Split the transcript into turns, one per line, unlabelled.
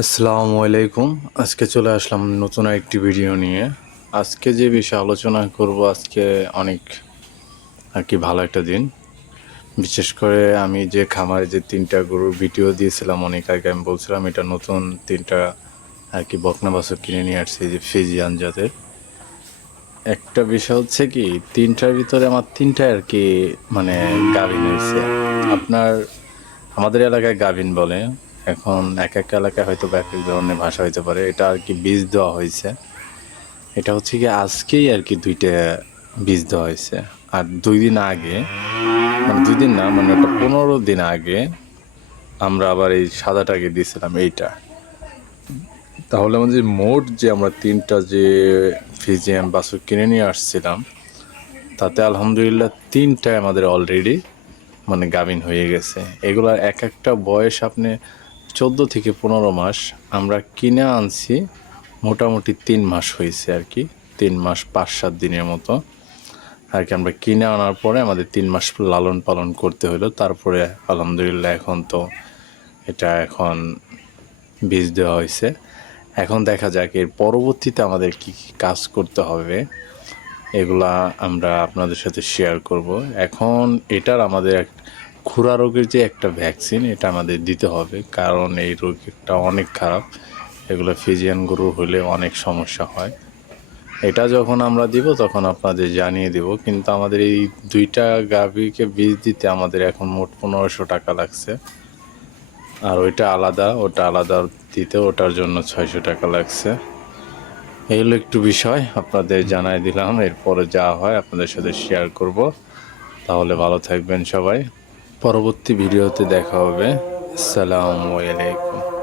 আসসালামু আলাইকুম। আজকে চলে আসলাম নতুন একটি ভিডিও নিয়ে। আজকে যে বিষয়ে আলোচনা করব, আজকে অনেক আর কি ভালো একটা দিন। বিশেষ করে আমি যে খামারে যে তিনটা গরুর ভিডিও দিয়েছিলাম, অনেক আগে আমি বলছিলাম, এটা নতুন তিনটা আর কি বকনা বাছর কিনে নিয়ে আসছি যে ফিজিয়ান জাতের। একটা বিষয় হচ্ছে কি, তিনটার ভিতরে আমার তিনটা আর কি মানে গাভিন হয়েছে। আপনার, আমাদের এলাকায় গাভিন বলে এখন এক এক এলাকায় হয়তো এক এক ধরনের ভাষা হইতে পারে। এটা আর কি বীজ দেওয়া হয়েছে। এটা হচ্ছে কি আজকেই আর কি দুইটা বীজ দেওয়া হয়েছে। আর দুই দিন আগে মানে দুই দিন না মানে ওটা পনেরো দিন আগে আমরা আবার এই সাদাটাকে দিয়েছিলাম এইটা। তাহলে আমাদের মোট যে আমরা তিনটা যে ফিজিয়াম বাছুর কিনে নিয়ে আসছিলাম, তাতে আলহামদুলিল্লাহ তিনটায় আমাদের অলরেডি মানে গাভিন হয়ে গেছে। এগুলার এক একটা বয়স আপনি চোদ্দ থেকে পনেরো মাস আমরা কিনে আনছি, মোটামুটি তিন মাস হয়েছে আর কি, তিন মাস পাঁচ সাত দিনের মতো। আর কি, আমরা কিনে আনার পরে আমাদের তিন মাস লালন পালন করতে হলো, তারপরে আলহামদুলিল্লাহ এখন তো এটা এখন বীজ দেওয়া হয়েছে। এখন দেখা যাক, এর পরবর্তীতে আমাদের কি কি কাজ করতে হবে, এগুলা আমরা আপনাদের সাথে শেয়ার করব। এখন এটার আমাদের এক খুরা রোগের যে একটা ভ্যাকসিন এটা আমাদের দিতে হবে। কারণ এই রোগটা অনেক খারাপ। এগুলো ফিজিয়ান গরু হলে অনেক সমস্যা হয়। এটা যখন আমরা দিব, তখন আপনাদের জানিয়ে দিব। কিন্তু আমাদের এই দুইটা গাভীকে বীজ দিতে আমাদের এখন মোট পনেরোশো টাকা লাগছে। আর ওইটা আলাদা, ওটা আলাদা দিতে ওটার জন্য ছয়শো টাকা লাগছে। এই হলো একটু বিষয়। আপনাদের জানাই দিলাম। এরপরে যা হয় আপনাদের সাথে শেয়ার করব। তাহলে ভালো থাকবেন সবাই। পরবর্তী ভিডিওতে দেখা হবে। আসসালামু আলাইকুম।